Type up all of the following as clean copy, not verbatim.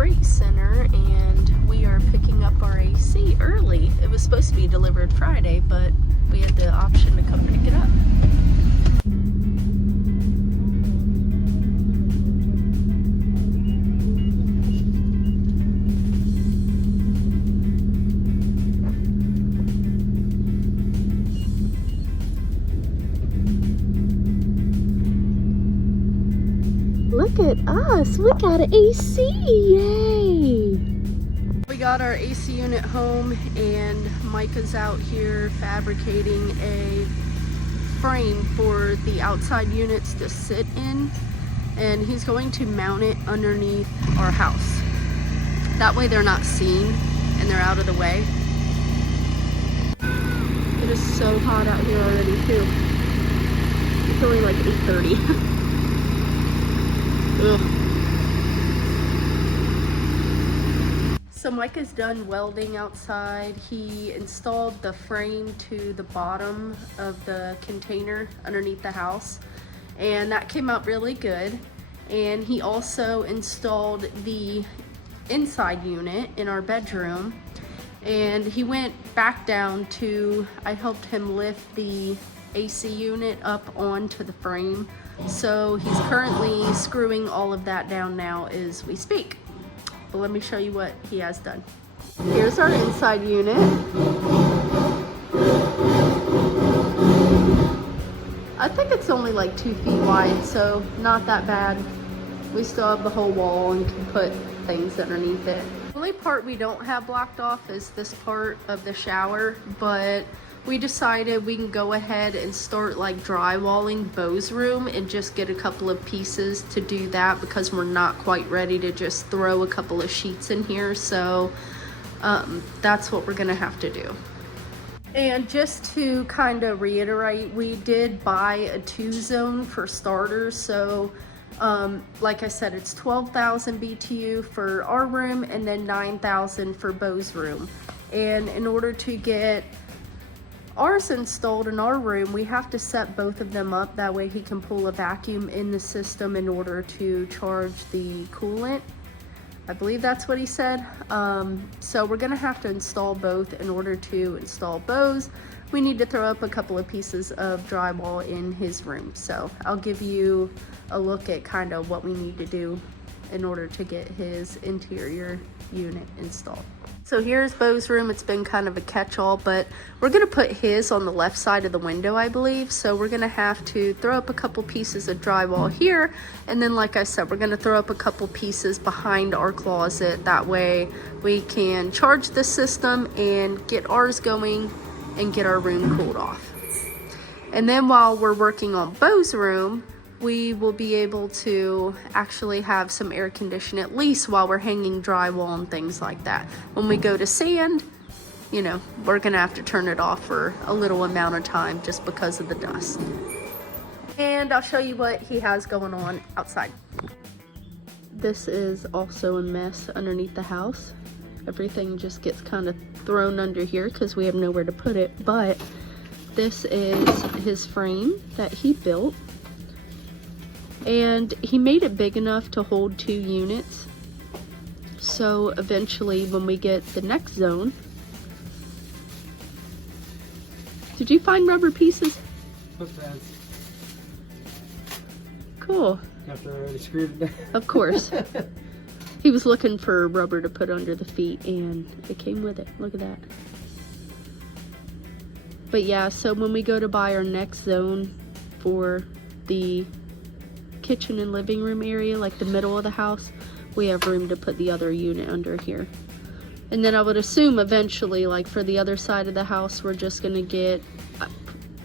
freight center and we are picking up our AC early. It was supposed to be delivered Friday, but we had the option to come pick it up. Look at us, we got an AC, yay! We got our AC unit home and Micah's out here fabricating a frame for the outside units to sit in, and he's going to mount it underneath our house. That way they're not seen and they're out of the way. It is so hot out here already too. It's only like 8:30. Ugh. So Micah's done welding outside. He installed the frame to the bottom of the container underneath the house, and that came out really good. And he also installed the inside unit in our bedroom, and he went back down to, I helped him lift the AC unit up onto the frame. So he's currently screwing all of that down now as we speak. But let me show you what he has done. Here's our inside unit. I think it's only like 2 feet wide, so not that bad. We still have the whole wall and can put things underneath it. The only part we don't have blocked off is this part of the shower, but we decided we can go ahead and start like drywalling Beau's room and just get a couple of pieces to do that, because we're not quite ready to just throw a couple of sheets in here. So that's what we're gonna have to do. And just to kind of reiterate, we did buy a 2-zone for starters. So like I said, it's 12,000 BTU for our room and then 9,000 for Beau's room. And in order to get ours installed in our room, we have to set both of them up. That way he can pull a vacuum in the system in order to charge the coolant. I believe that's what he said. So we're gonna have to install both. In order to install Beau's, we need to throw up a couple of pieces of drywall in his room. So I'll give you a look at kind of what we need to do in order to get his interior unit installed. So here's Beau's room. It's been kind of a catch-all, but we're gonna put his on the left side of the window, I believe. So we're gonna have to throw up a couple pieces of drywall here. And then, like I said, we're gonna throw up a couple pieces behind our closet. That way we can charge the system and get ours going and get our room cooled off. And then while we're working on Beau's room, we will be able to actually have some air conditioning, at least while we're hanging drywall and things like that. When we go to sand, you know, we're gonna have to turn it off for a little amount of time just because of the dust. And I'll show you what he has going on outside. This is also a mess underneath the house. Everything just gets kind of thrown under here because we have nowhere to put it. But this is his frame that he built. And he made it big enough to hold 2 units. So eventually when we get the next zone. Did you find rubber pieces? Foot pads. Cool. After I already screwed it down. Of course. He was looking for rubber to put under the feet and it came with it. Look at that. But yeah, so when we go to buy our next zone for the kitchen and living room area, like the middle of the house, we have room to put the other unit under here. And then I would assume eventually, like for the other side of the house, we're just gonna get,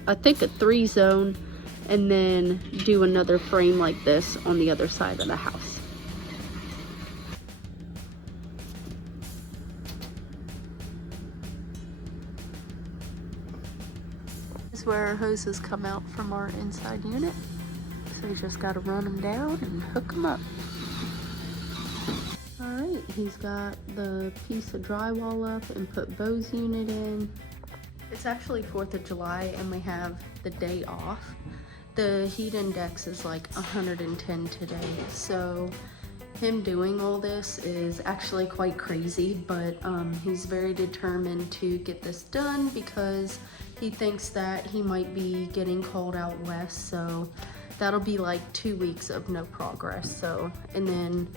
I think, a 3-zone and then do another frame like this on the other side of the house. This is where our hoses come out from our inside unit. So you just got to run them down and hook them up. Alright, he's got the piece of drywall up and put Beau's unit in. It's actually 4th of July and we have the day off. The heat index is like 110 today, so Him doing all this is actually quite crazy, but he's very determined to get this done because he thinks that he might be getting called out west. So that'll be like 2 weeks of no progress. So, and then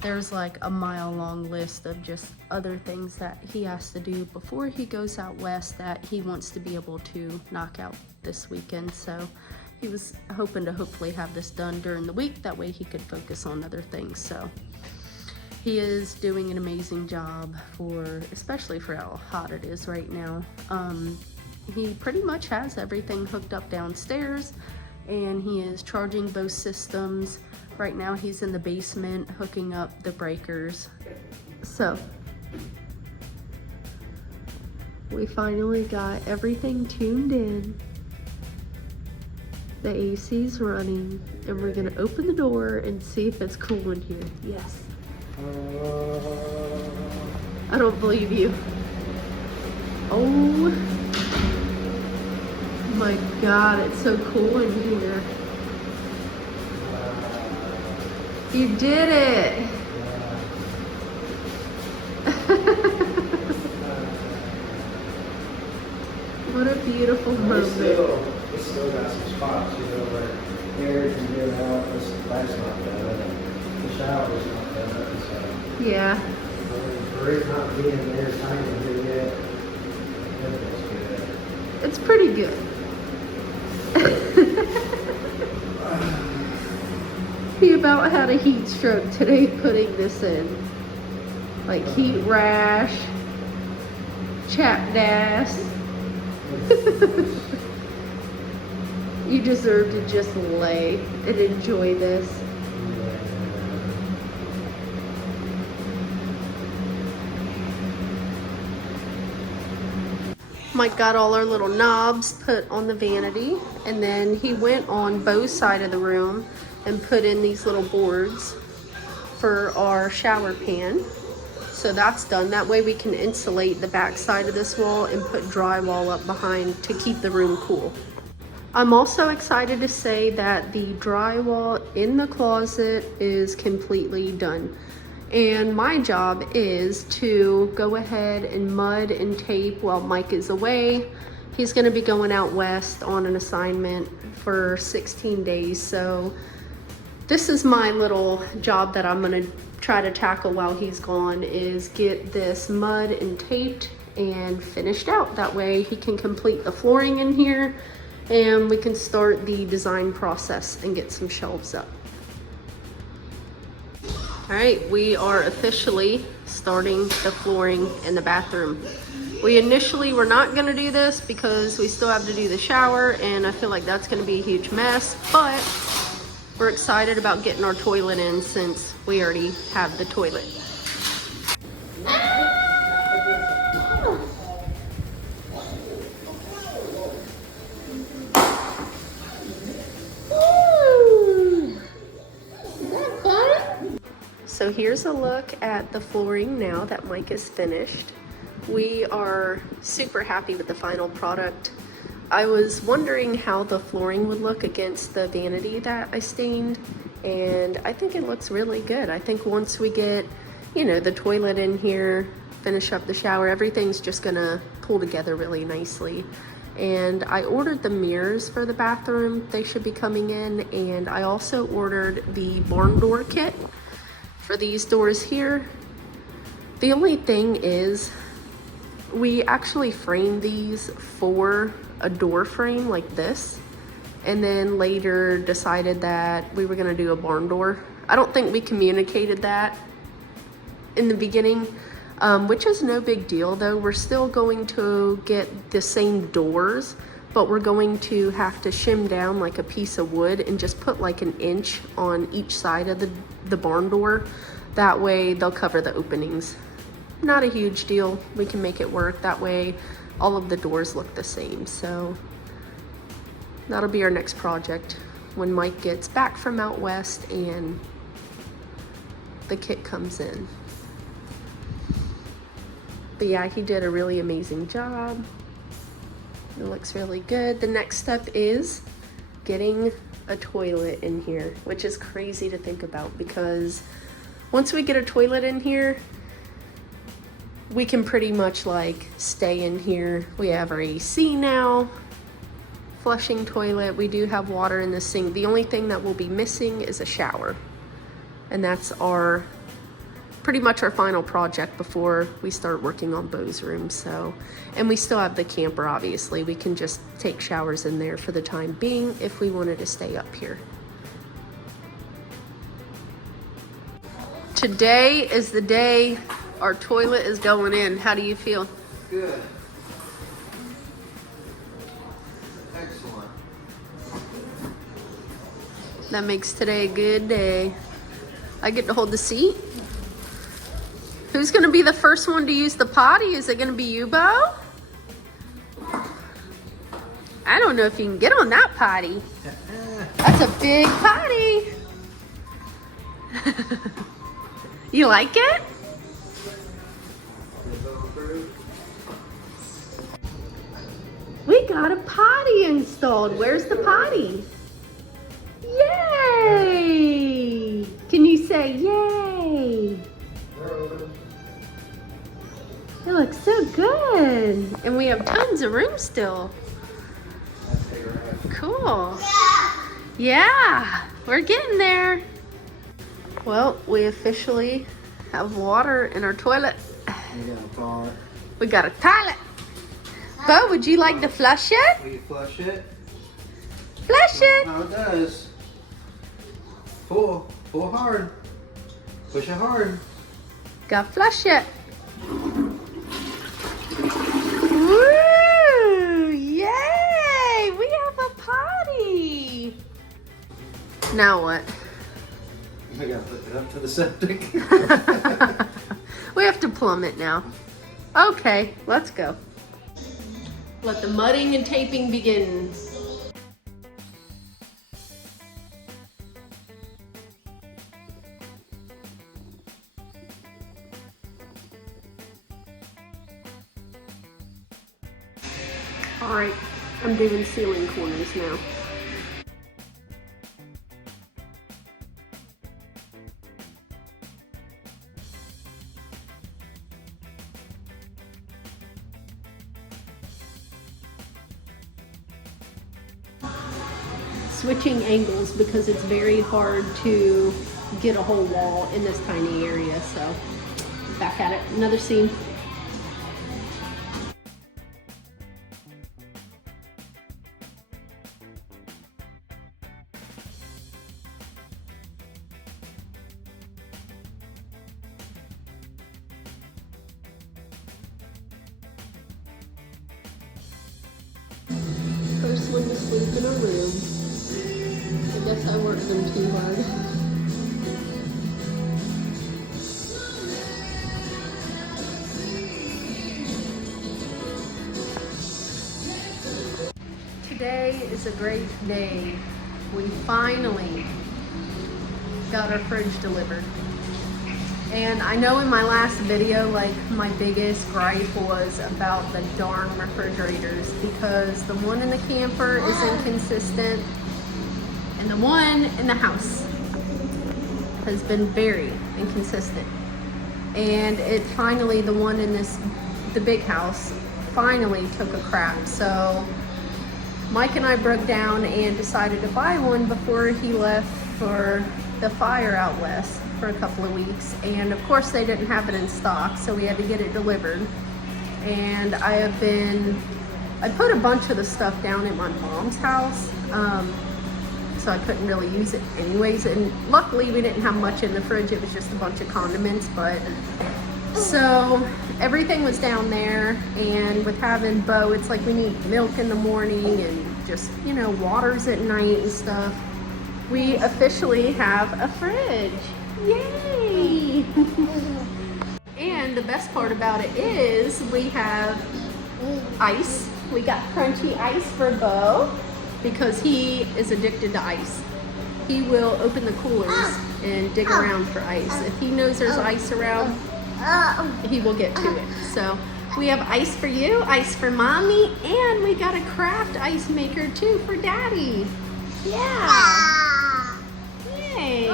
there's like a mile-long list of just other things that he has to do before he goes out west that he wants to be able to knock out this weekend. So he was hoping to hopefully have this done during the week. That way he could focus on other things. So he is doing an amazing job especially for how hot it is right now. He pretty much has everything hooked up downstairs, and he is charging both systems. Right now he's in the basement hooking up the breakers. So we finally got everything tuned in. The AC's running, and we're gonna open the door and see if it's cool in here. Yes. I don't believe you. Oh my God, it's so cool in here. You did it! What a beautiful moment. It's still got some spots, you know, where air can get out. That's not done. The shower's not done. So Yeah. for it not being there tiny here yet, that's good. It's pretty good. He about had a heat stroke today putting this in. Like heat rash, chapped ass. You deserve to just lay and enjoy this. Mike got all our little knobs put on the vanity, and then he went on Bo's side of the room and put in these little boards for our shower pan. So that's done. That way we can insulate the back side of this wall and put drywall up behind to keep the room cool. I'm also excited to say that the drywall in the closet is completely done. And my job is to go ahead and mud and tape while Mike is away. He's gonna be going out west on an assignment for 16 days. So this is my little job that I'm gonna try to tackle while he's gone, is get this mud and taped and finished out. That way he can complete the flooring in here and we can start the design process and get some shelves up. All right, we are officially starting the flooring in the bathroom. We initially were not gonna do this because we still have to do the shower, and I feel like that's gonna be a huge mess, but we're excited about getting our toilet in since we already have the toilet. So here's a look at the flooring now that Mike is finished. We are super happy with the final product. I was wondering how the flooring would look against the vanity that I stained, and I think it looks really good. I think once we get, you know, the toilet in here, finish up the shower, everything's just gonna pull together really nicely. And I ordered the mirrors for the bathroom. They should be coming in, and I also ordered the barn door kit for these doors here. The only thing is we actually framed these for a door frame like this, and then later decided that we were gonna do a barn door. I don't think we communicated that in the beginning, which is no big deal though. We're still going to get the same doors, but we're going to have to shim down like a piece of wood and just put like an inch on each side of the barn door. That way they'll cover the openings. Not a huge deal. We can make it work. That way all of the doors look the same. So that'll be our next project when Mike gets back from out west and the kit comes in. But yeah, he did a really amazing job. It looks really good. The next step is getting a toilet in here, which is crazy to think about because once we get a toilet in here, we can pretty much like stay in here. We have our AC now, flushing toilet. We do have water in the sink. The only thing that will be missing is a shower. And that's pretty much our final project before we start working on Beau's room. So, and we still have the camper, obviously. We can just take showers in there for the time being if we wanted to stay up here. Today is the day our toilet is going in. How do you feel? Good. Excellent. That makes today a good day. I get to hold the seat. Who's gonna be the first one to use the potty? Is it gonna be you, Beau? I don't know if you can get on that potty. That's a big potty. You like it? We got a potty installed. Where's the potty? Yay! Can you say yay? It looks so good. And we have tons of room still. Cool. Yeah, we're getting there. Well, we officially have water in our toilet. We got a toilet. Beau, would you like to flush it? Will you flush it? Flush it. How it does. Pull hard. Push it hard. Gotta flush it. Woo! Yay! We have a potty. Now what? I gotta hook it up to the septic. We have to plumb it now. Okay, let's go. Let the mudding and taping begin. All right, I'm doing ceiling corners now. Switching angles because it's very hard to get a whole wall in this tiny area. So back at it, another seam. First one to sleep in a room. I guess I worked them too hard. Today is a great day. We finally got our fridge delivered. And I know in my last video, like, my biggest gripe was about the darn refrigerators because the one in the camper is inconsistent and the one in the house has been very inconsistent. And it finally, the one in the big house finally took a crap. So Mike and I broke down and decided to buy one before he left for the fire out west for a couple of weeks. And of course they didn't have it in stock, so we had to get it delivered. And I put a bunch of the stuff down at my mom's house, so I couldn't really use it anyways. And luckily we didn't have much in the fridge, it was just a bunch of condiments. But so everything was down there, and with having Beau, it's like we need milk in the morning and just, you know, waters at night and stuff. We officially have a fridge. Yay! And the best part about it is we have ice. We got crunchy ice for Beau because he is addicted to ice. He will open the coolers and dig around for ice. If he knows there's ice around, he will get to it. So we have ice for you, ice for mommy, and we got a craft ice maker too for daddy. Yeah. Yay.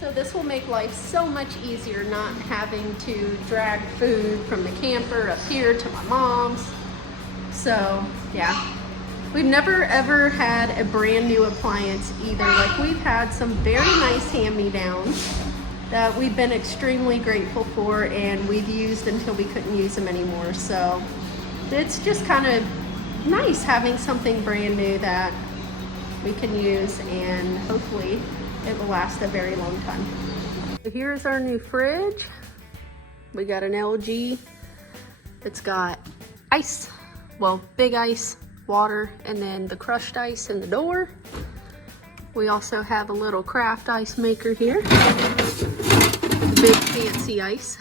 So this this will make life so much easier, not having to drag food from the camper up here to my mom's. So yeah, we've never ever had a brand new appliance either. Like, we've had some very nice hand-me-downs that we've been extremely grateful for, and we've used until we couldn't use them anymore. So it's just kind of nice having something brand new that we can use, and hopefully it will last a very long time. So here's our new fridge. We got an LG. It's got ice, well, big ice, water, and then the crushed ice in the door. We also have a little craft ice maker here. Big fancy ice.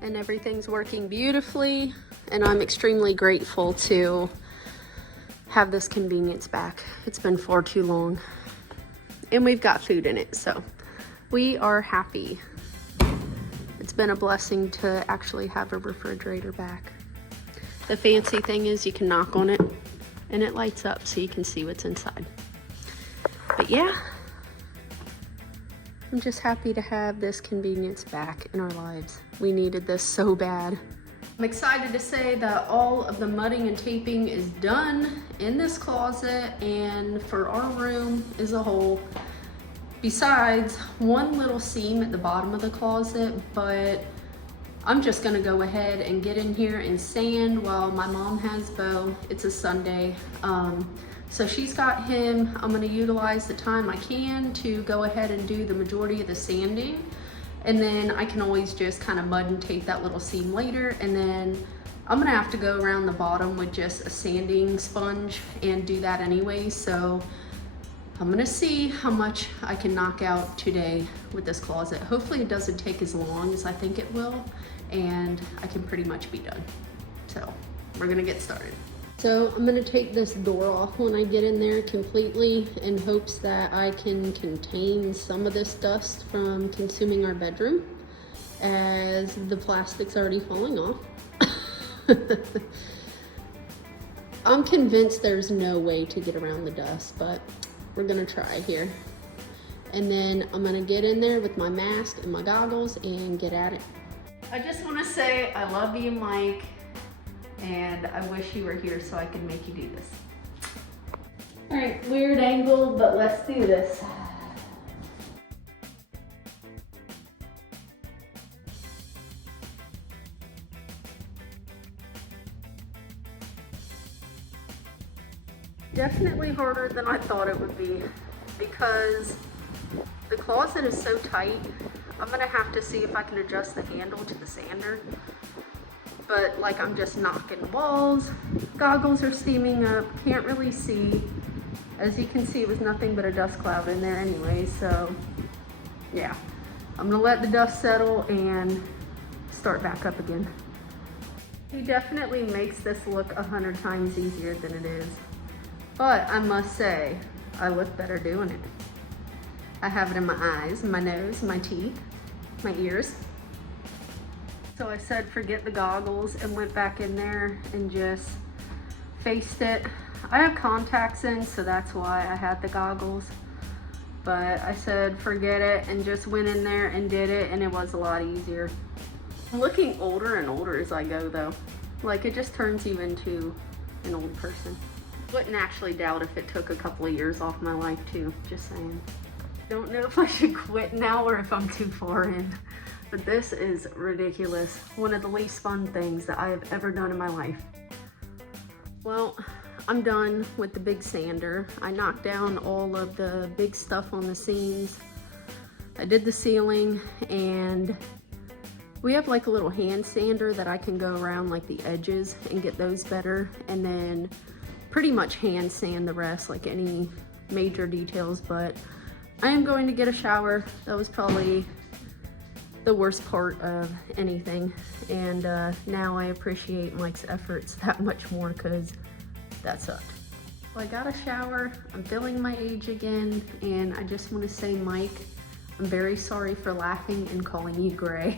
And everything's working beautifully, and I'm extremely grateful to have this convenience back. It's been far too long, and we've got food in it, so we are happy. It's been a blessing to actually have a refrigerator back. The fancy thing is you can knock on it and it lights up so you can see what's inside. But yeah, I'm just happy to have this convenience back in our lives. We needed this so bad. I'm excited to say that all of the mudding and taping is done in this closet and for our room as a whole, besides one little seam at the bottom of the closet. But I'm just gonna go ahead and get in here and sand while my mom has Bo. It's a Sunday. So she's got him. I'm gonna utilize the time I can to go ahead and do the majority of the sanding. And then I can always just kind of mud and tape that little seam later. And then I'm gonna have to go around the bottom with just a sanding sponge and do that anyway. So I'm gonna see how much I can knock out today with this closet. Hopefully it doesn't take as long as I think it will, and I can pretty much be done. So we're gonna get started. So I'm gonna take this door off when I get in there completely in hopes that I can contain some of this dust from consuming our bedroom, as the plastic's already falling off. I'm convinced there's no way to get around the dust, but we're gonna try here. And then I'm gonna get in there with my mask and my goggles and get at it. I just wanna say I love you, Mike, and I wish you were here so I could make you do this. All right, weird angle, but let's do this. Definitely harder than I thought it would be, because the closet is so tight. I'm gonna have to see if I can adjust the handle to the sander. But like, I'm just knocking walls. Goggles are steaming up, can't really see. As you can see, it was nothing but a dust cloud in there anyway, so yeah. I'm gonna let the dust settle and start back up again. He definitely makes this look 100 times easier than it is. But I must say, I look better doing it. I have it in my eyes, my nose, my teeth, my ears. So I said forget the goggles and went back in there and just faced it. I have contacts in, so that's why I had the goggles. But I said forget it and just went in there and did it, and it was a lot easier. I'm looking older and older as I go though. Like, it just turns you into an old person. Wouldn't actually doubt if it took a couple of years off my life too, just saying. Don't know if I should quit now or if I'm too far in, but this is ridiculous. One of the least fun things that I have ever done in my life. Well, I'm done with the big sander. I knocked down all of the big stuff on the seams. I did the ceiling, and we have like a little hand sander that I can go around like the edges and get those better, and then pretty much hand sand the rest, like any major details. But I am going to get a shower. That was probably the worst part of anything, and now I appreciate Mike's efforts that much more, because that sucked. Well, I got a shower, I'm feeling my age again, and I just want to say, Mike, I'm very sorry for laughing and calling you gray.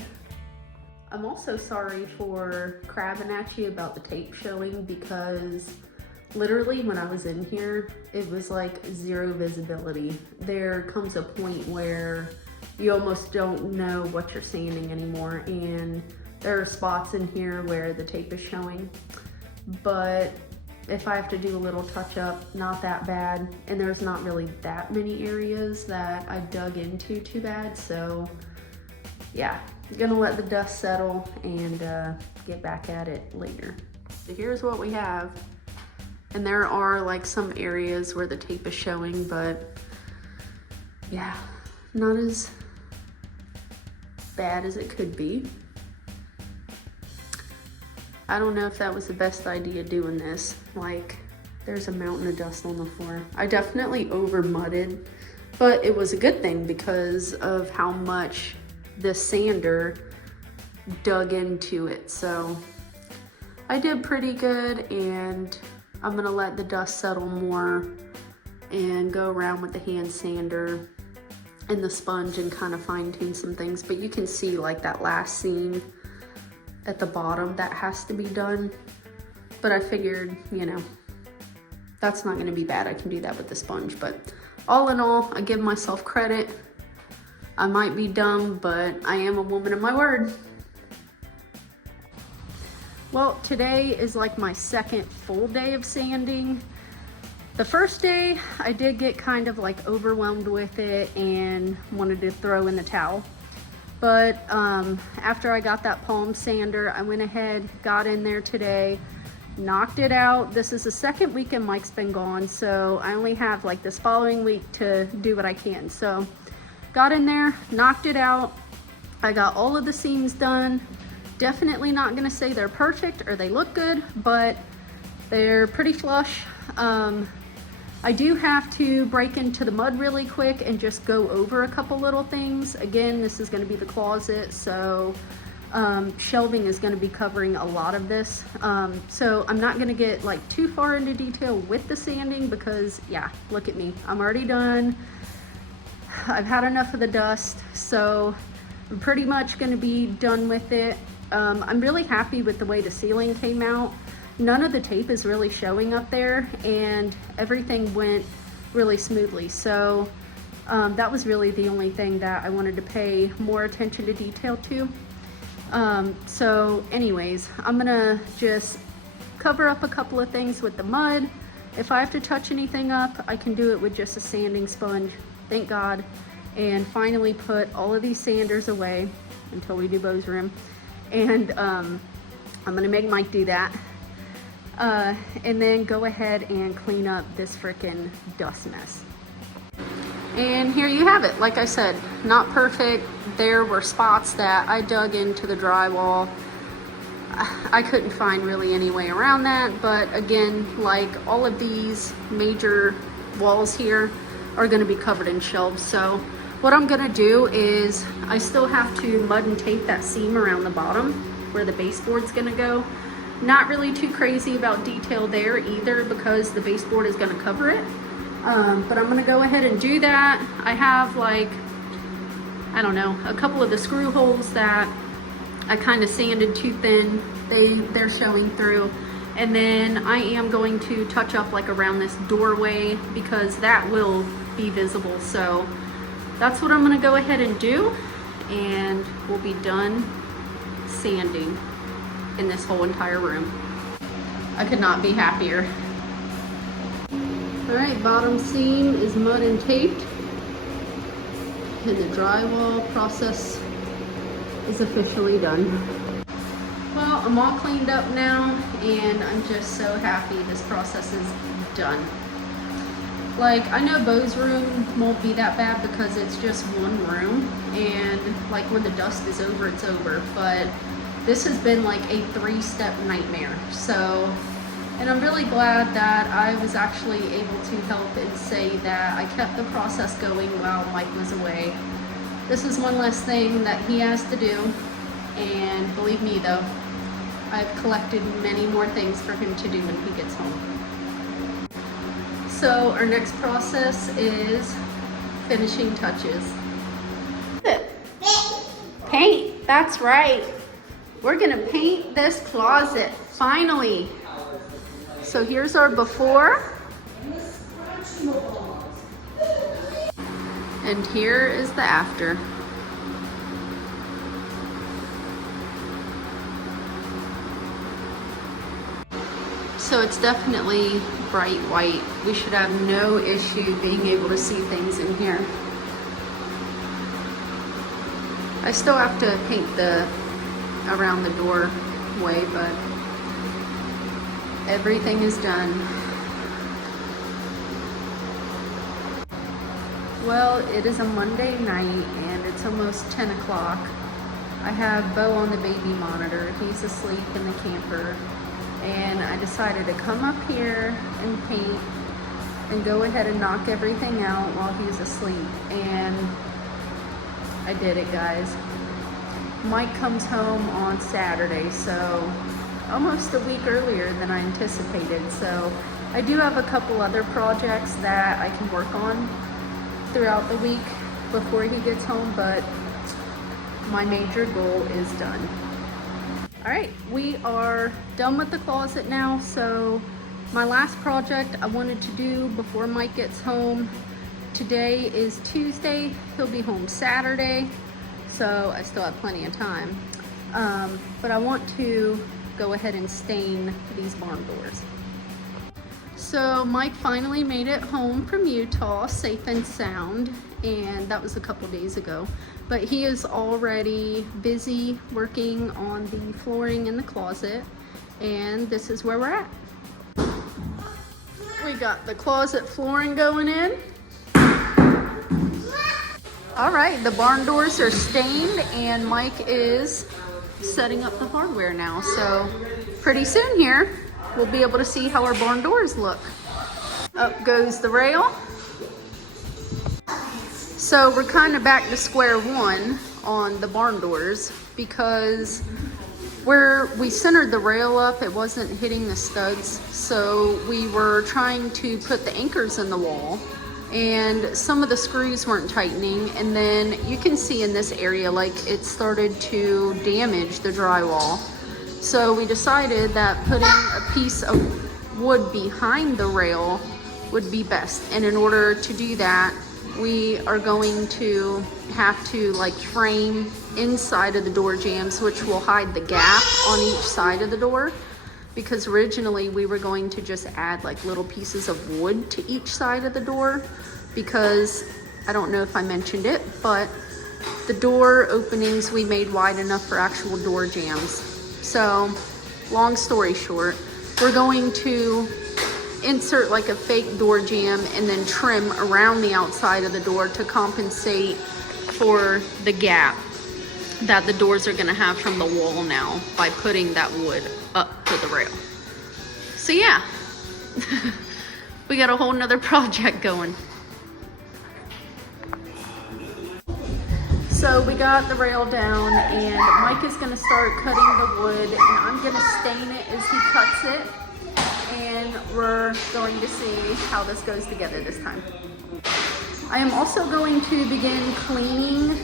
I'm also sorry for crabbing at you about the tape showing, because literally when I was in here, it was like zero visibility. There comes a point where you almost don't know what you're sanding anymore, and there are spots in here where the tape is showing, but if I have to do a little touch up, not that bad. And there's not really that many areas that I dug into too bad. So yeah, I'm gonna let the dust settle and get back at it later. So here's what we have. And there are like some areas where the tape is showing, but yeah, not as bad as it could be. I don't know if that was the best idea doing this. Like, there's a mountain of dust on the floor. I definitely over mudded, but it was a good thing because of how much the sander dug into it. So I did pretty good, and I'm gonna let the dust settle more and go around with the hand sander and the sponge and kind of fine tune some things. But you can see like that last seam at the bottom that has to be done, but I figured, you know, that's not gonna be bad. I can do that with the sponge. But all in all, I give myself credit. I might be dumb, but I am a woman of my word. Well, today is like my second full day of sanding. The first day I did get kind of like overwhelmed with it and wanted to throw in the towel. But after I got that palm sander, I went ahead, got in there today, knocked it out. This is the second weekend Mike's been gone, so I only have like this following week to do what I can. So got in there, knocked it out. I got all of the seams done. Definitely not gonna say they're perfect or they look good, but they're pretty flush. I do have to break into the mud really quick and just go over a couple little things. Again, this is going to be the closet, so shelving is going to be covering a lot of this. So I'm not going to get like too far into detail with the sanding because yeah, look at me. I'm already done. I've had enough of the dust, so I'm pretty much going to be done with it. I'm really happy with the way the ceiling came out. None of the tape is really showing up there, and everything went really smoothly. So that was really the only thing that I wanted to pay more attention to detail to. So anyways, I'm gonna just cover up a couple of things with the mud. If I have to touch anything up, I can do it with just a sanding sponge, thank God. And finally put all of these sanders away until we do Bo's room. And I'm gonna make Mike do that. And then go ahead and clean up this frickin' dust mess. And here you have it. Like I said, not perfect. There were spots that I dug into the drywall. I couldn't find really any way around that, but again, like all of these major walls here are gonna be covered in shelves. So what I'm gonna do is I still have to mud and tape that seam around the bottom where the baseboard's gonna go. Not really too crazy about detail there either because the baseboard is going to cover it. But I'm going to go ahead and do that. I have like, I don't know, a couple of the screw holes that I kind of sanded too thin. They're showing through. And then I am going to touch up like around this doorway because that will be visible. So that's what I'm going to go ahead and do. And we'll be done sanding in this whole entire room. I could not be happier. All right, bottom seam is mud and taped, and the drywall process is officially done. Well, I'm all cleaned up now, and I'm just so happy this process is done. Like, I know Bo's room won't be that bad because it's just one room, and like when the dust is over, it's over, but this has been like a 3-step nightmare. So, and I'm really glad that I was actually able to help and say that I kept the process going while Mike was away. This is one less thing that he has to do. And believe me though, I've collected many more things for him to do when he gets home. So our next process is finishing touches. Paint, that's right. We're gonna paint this closet, finally. So here's our before. And here is the after. So it's definitely bright white. We should have no issue being able to see things in here. I still have to paint the around the doorway, but everything is done. Well, it is a Monday night and it's almost 10 o'clock. I have Bo on the baby monitor. He's asleep in the camper. And I decided to come up here and paint and go ahead and knock everything out while he's asleep. And I did it, guys. Mike comes home on Saturday, so almost a week earlier than I anticipated. So I do have a couple other projects that I can work on throughout the week before he gets home, but my major goal is done. All right, we are done with the closet now. So my last project I wanted to do before Mike gets home. Today is Tuesday, he'll be home Saturday, so I still have plenty of time. But I want to go ahead and stain these barn doors. So Mike finally made it home from Utah safe and sound, and that was a couple days ago. But he is already busy working on the flooring in the closet, and this is where we're at. We got the closet flooring going in. All right, the barn doors are stained and Mike is setting up the hardware now. So pretty soon here, we'll be able to see how our barn doors look. Up goes the rail. So we're kind of back to square one on the barn doors because where we centered the rail up, it wasn't hitting the studs. So we were trying to put the anchors in the wall and some of the screws weren't tightening. And then you can see in this area, like it started to damage the drywall. So we decided that putting a piece of wood behind the rail would be best. And in order to do that, we are going to have to like frame inside of the door jambs, which will hide the gap on each side of the door, because originally we were going to just add like little pieces of wood to each side of the door, because I don't know if I mentioned it, but the door openings we made wide enough for actual door jambs. So long story short, we're going to insert like a fake door jamb and then trim around the outside of the door to compensate for the gap that the doors are going to have from the wall now by putting that wood up to the rail. So yeah, we got a whole nother project going. So we got the rail down and Mike is going to start cutting the wood, and I'm going to stain it as he cuts it. And we're going to see how this goes together this time. I am also going to begin cleaning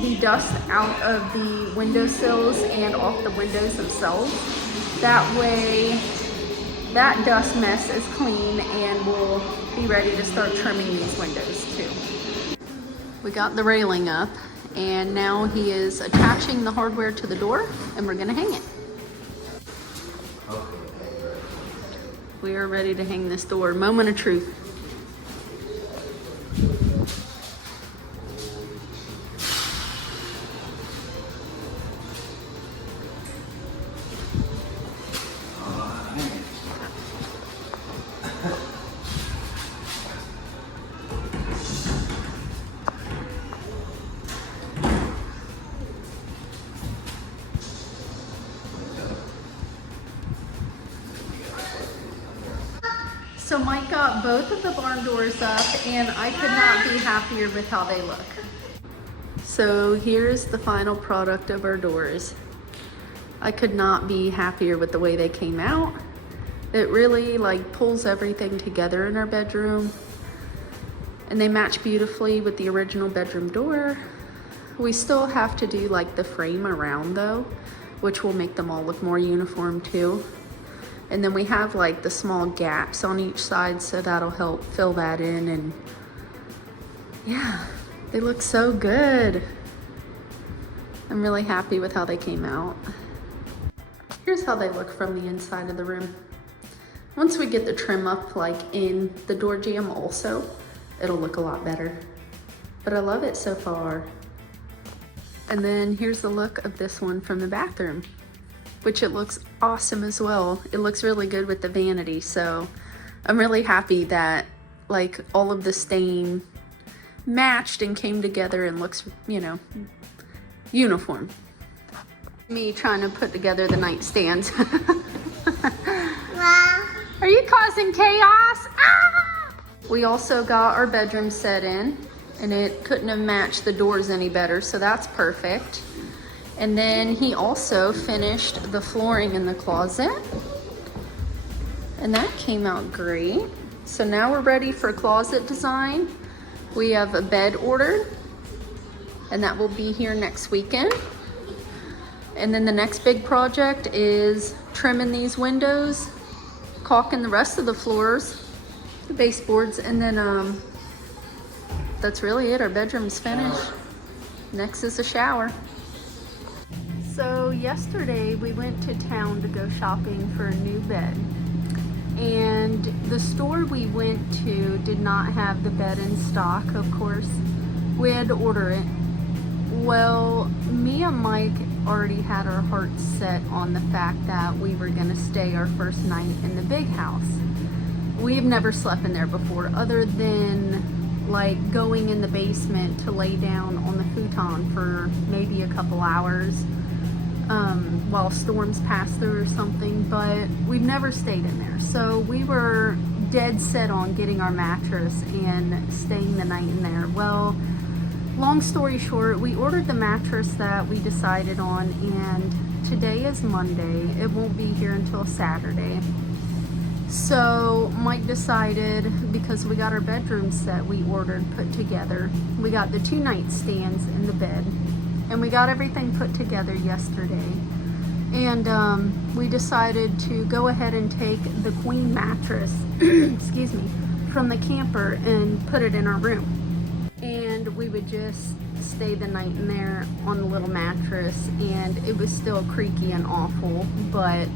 the dust out of the windowsills and off the windows themselves. That way that dust mess is clean and we'll be ready to start trimming these windows too. We got the railing up and now he is attaching the hardware to the door and we're gonna hang it. We are ready to hang this door. Moment of truth. So Mike got both of the barn doors up and I could not be happier with how they look. So here's the final product of our doors. I could not be happier with the way they came out. It really like pulls everything together in our bedroom, and they match beautifully with the original bedroom door. We still have to do like the frame around though, which will make them all look more uniform too. And then we have like the small gaps on each side, so that'll help fill that in. And yeah, they look so good. I'm really happy with how they came out. Here's how they look from the inside of the room. Once we get the trim up like in the door jamb also, it'll look a lot better. But I love it so far. And then here's the look of this one from the bathroom, which it looks awesome as well. It looks really good with the vanity, so I'm really happy that like all of the stain matched and came together and looks, you know, uniform. Me trying to put together the nightstands. Are you causing chaos? Ah! We also got our bedroom set in, and it couldn't have matched the doors any better, so that's perfect. And then he also finished the flooring in the closet, and that came out great. So now we're ready for closet design. We have a bed ordered, and that will be here next weekend. And then the next big project is trimming these windows, caulking the rest of the floors, the baseboards, and then that's really it. Our bedroom's finished. Next is the shower. So yesterday we went to town to go shopping for a new bed. And the store we went to did not have the bed in stock, of course. We had to order it. Well, me and Mike already had our hearts set on the fact that we were gonna stay our first night in the big house. We've never slept in there before, other than like going in the basement to lay down on the futon for maybe a couple hours while storms pass through or something, but we've never stayed in there. So we were dead set on getting our mattress and staying the night in there. Well, long story short, we ordered the mattress that we decided on, and today is Monday. It won't be here until Saturday. So Mike decided, because we got our bedroom set we ordered put together, we got the 2 nightstands in the bed, and we got everything put together yesterday. And we decided to go ahead and take the queen mattress, excuse me, from the camper and put it in our room. And we would just stay the night in there on the little mattress, and it was still creaky and awful, but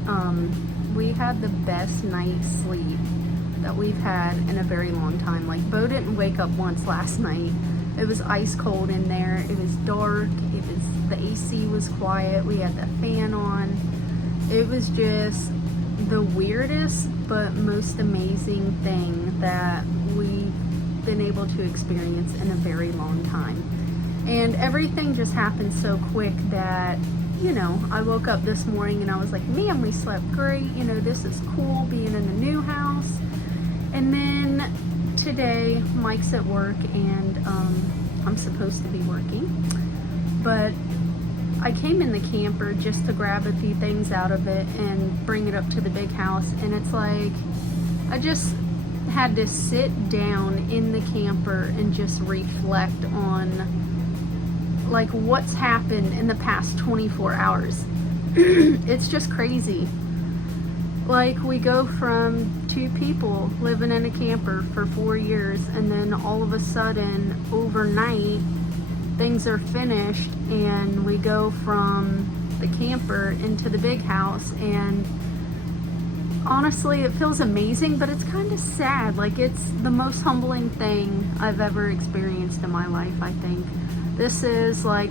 we had the best night's sleep that we've had in a very long time. Like, Bo didn't wake up once last night. It was ice cold in there. It was dark. The AC was quiet. We had the fan on. It was just the weirdest but most amazing thing that we've been able to experience in a very long time. And everything just happened so quick that, you know, I woke up this morning and I was like, man, we slept great. You know, this is cool being in a new house. And then today Mike's at work, and I'm supposed to be working, but I came in the camper just to grab a few things out of it and bring it up to the big house. And it's like, I just had to sit down in the camper and just reflect on like what's happened in the past 24 hours. It's just crazy. Like, we go from 2 people living in a camper for 4 years, and then all of a sudden overnight things are finished, and we go from the camper into the big house. And honestly, it feels amazing, but it's kind of sad. Like, it's the most humbling thing I've ever experienced in my life, I think. This is like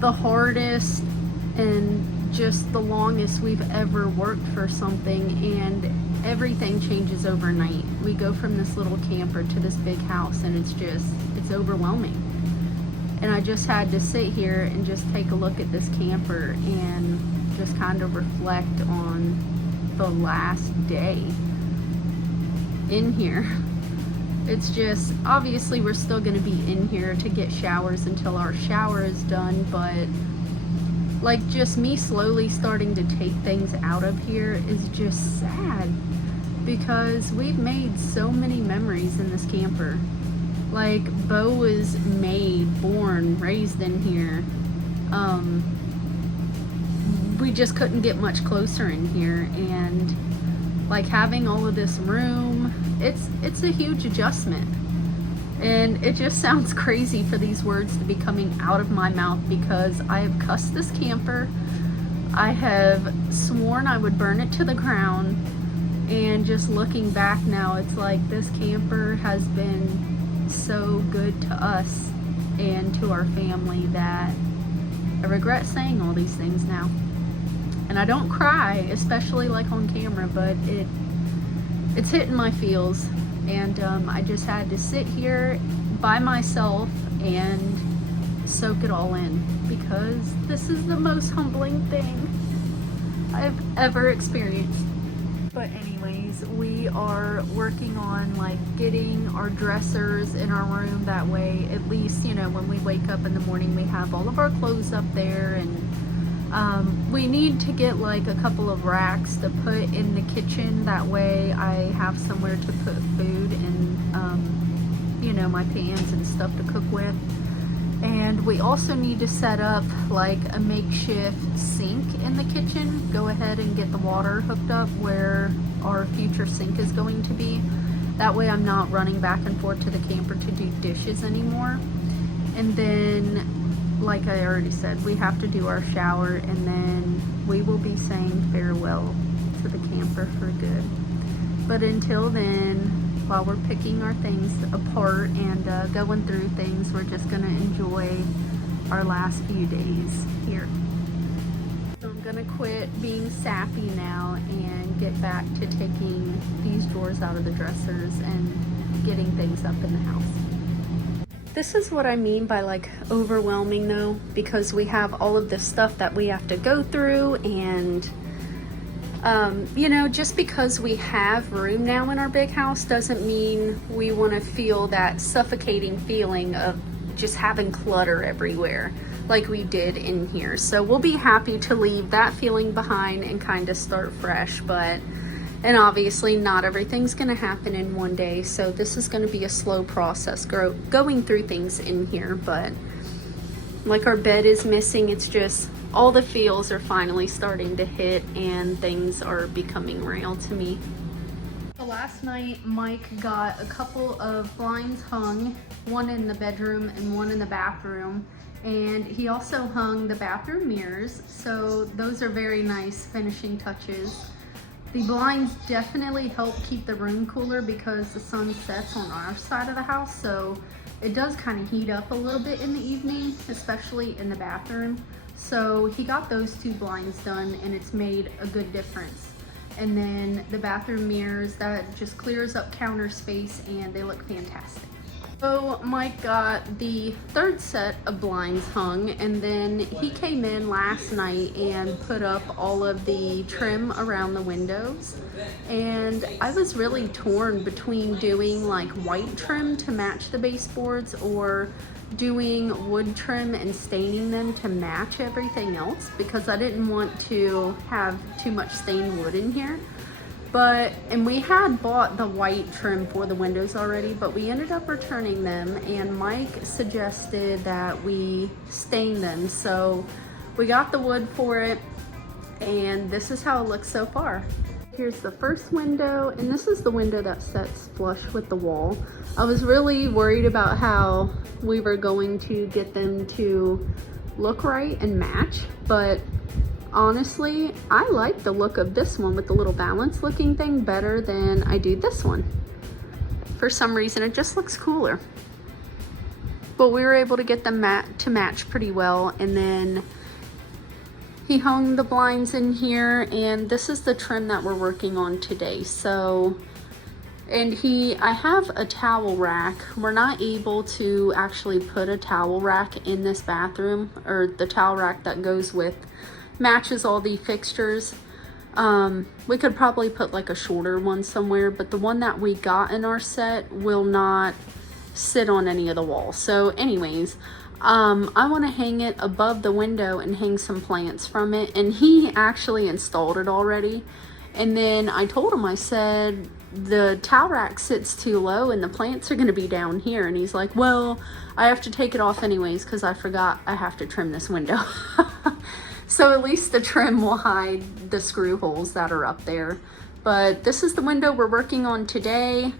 the hardest and just the longest we've ever worked for something, and everything changes overnight. We go from this little camper to this big house, and it's overwhelming. And I just had to sit here and just take a look at this camper and just kind of reflect on the last day in here. It's just, obviously we're still going to be in here to get showers until our shower is done, but like, just me slowly starting to take things out of here is just sad, because we've made so many memories in this camper. Like, Bo was made, born, raised in here. we just couldn't get much closer in here. And like having all of this room, it's a huge adjustment. And it just sounds crazy for these words to be coming out of my mouth, because I have cussed this camper. I have sworn I would burn it to the ground. And just looking back now, it's like this camper has been so good to us and to our family that I regret saying all these things now. And I don't cry, especially like on camera, but it's hitting my feels. And I just had to sit here by myself and soak it all in, because this is the most humbling thing I've ever experienced. But anyways, we are working on like getting our dressers in our room. That way, at least, you know, when we wake up in the morning, we have all of our clothes up there. And we need to get like a couple of racks to put in the kitchen. That way I have somewhere to put food and, you know, my pans and stuff to cook with. And we also need to set up like a makeshift sink in the kitchen. Go ahead and get the water hooked up where our future sink is going to be. That way I'm not running back and forth to the camper to do dishes anymore. And then, like I already said, we have to do our shower, and then we will be saying farewell to the camper for good. But until then, while we're picking our things apart and going through things, we're just gonna enjoy our last few days here. So I'm gonna quit being sappy now and get back to taking these drawers out of the dressers and getting things up in the house. This is what I mean by like overwhelming though, because we have all of this stuff that we have to go through. And you know, just because we have room now in our big house doesn't mean we want to feel that suffocating feeling of just having clutter everywhere like we did in here. So we'll be happy to leave that feeling behind and kind of start fresh. And obviously not everything's going to happen in one day. So this is going to be a slow process going through things in here. But like our bed is missing. It's just all the feels are finally starting to hit and things are becoming real to me. So last night Mike got a couple of blinds hung, one in the bedroom and one in the bathroom. And he also hung the bathroom mirrors. So those are very nice finishing touches. The blinds definitely help keep the room cooler because the sun sets on our side of the house. So it does kind of heat up a little bit in the evening, especially in the bathroom. So he got those two blinds done and it's made a good difference. And then the bathroom mirrors, that just clears up counter space and they look fantastic. So Mike got the third set of blinds hung, and then he came in last night and put up all of the trim around the windows. And I was really torn between doing like white trim to match the baseboards or doing wood trim and staining them to match everything else, because I didn't want to have too much stained wood in here. And we had bought the white trim for the windows already, but we ended up returning them, and Mike suggested that we stain them. So we got the wood for it, and this is how it looks so far. Here's the first window, and this is the window that sets flush with the wall. I was really worried about how we were going to get them to look right and match, but honestly, I like the look of this one with the little balance looking thing better than I do this one. For some reason, it just looks cooler. But we were able to get them to match pretty well. And then he hung the blinds in here, and this is the trim that we're working on today. So, and I have a towel rack. We're not able to actually put a towel rack in this bathroom, or the towel rack that goes with matches all the fixtures. We could probably put like a shorter one somewhere, but the one that we got in our set will not sit on any of the walls. So anyways, I want to hang it above the window and hang some plants from it, and he actually installed it already. And then I told him, I said, the towel rack sits too low and the plants are going to be down here. And he's like, well, I have to take it off anyways because I forgot I have to trim this window. So at least the trim will hide the screw holes that are up there. But this is the window we're working on today.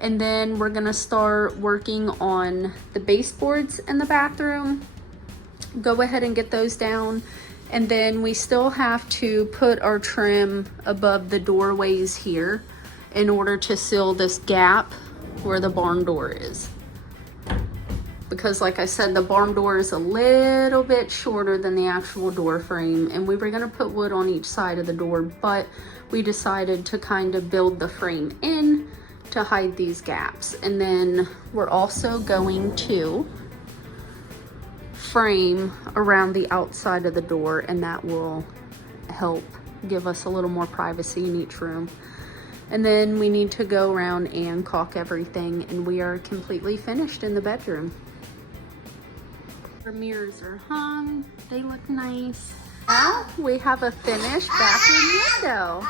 And then we're gonna start working on the baseboards in the bathroom. Go ahead and get those down. And then we still have to put our trim above the doorways here in order to seal this gap where the barn door is. Because like I said, the barn door is a little bit shorter than the actual door frame, and we were gonna put wood on each side of the door, but we decided to kind of build the frame in to hide these gaps. And then we're also going to frame around the outside of the door, and that will help give us a little more privacy in each room. And then we need to go around and caulk everything, and we are completely finished in the bedroom. Our mirrors are hung, they look nice. Now we have a finished bathroom window.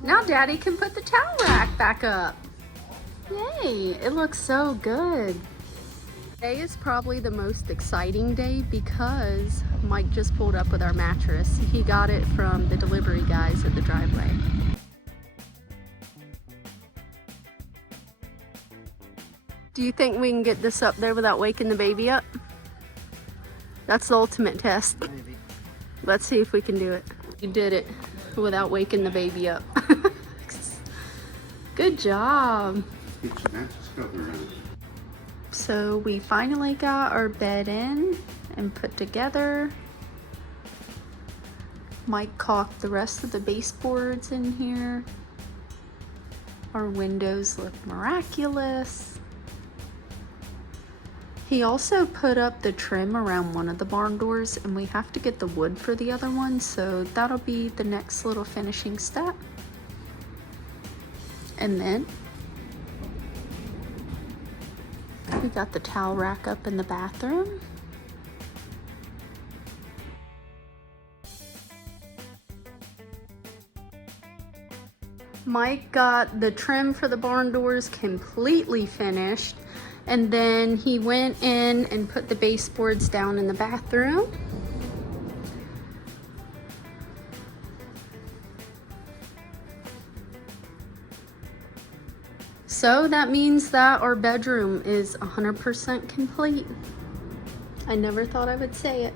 Now Daddy can put the towel rack back up. Yay, it looks so good. Today is probably the most exciting day because Mike just pulled up with our mattress. He got it from the delivery guys at the driveway. Do you think we can get this up there without waking the baby up? That's the ultimate test. Maybe. Let's see if we can do it. You did it without waking the baby up. Good job. Get your mattress cover on. So we finally got our bed in and put together. Mike caulked the rest of the baseboards in here. Our windows look miraculous. He also put up the trim around one of the barn doors, and we have to get the wood for the other one, so that'll be the next little finishing step. And then we got the towel rack up in the bathroom. Mike got the trim for the barn doors completely finished, and then he went in and put the baseboards down in the bathroom. So that means that our bedroom is 100% complete. I never thought I would say it.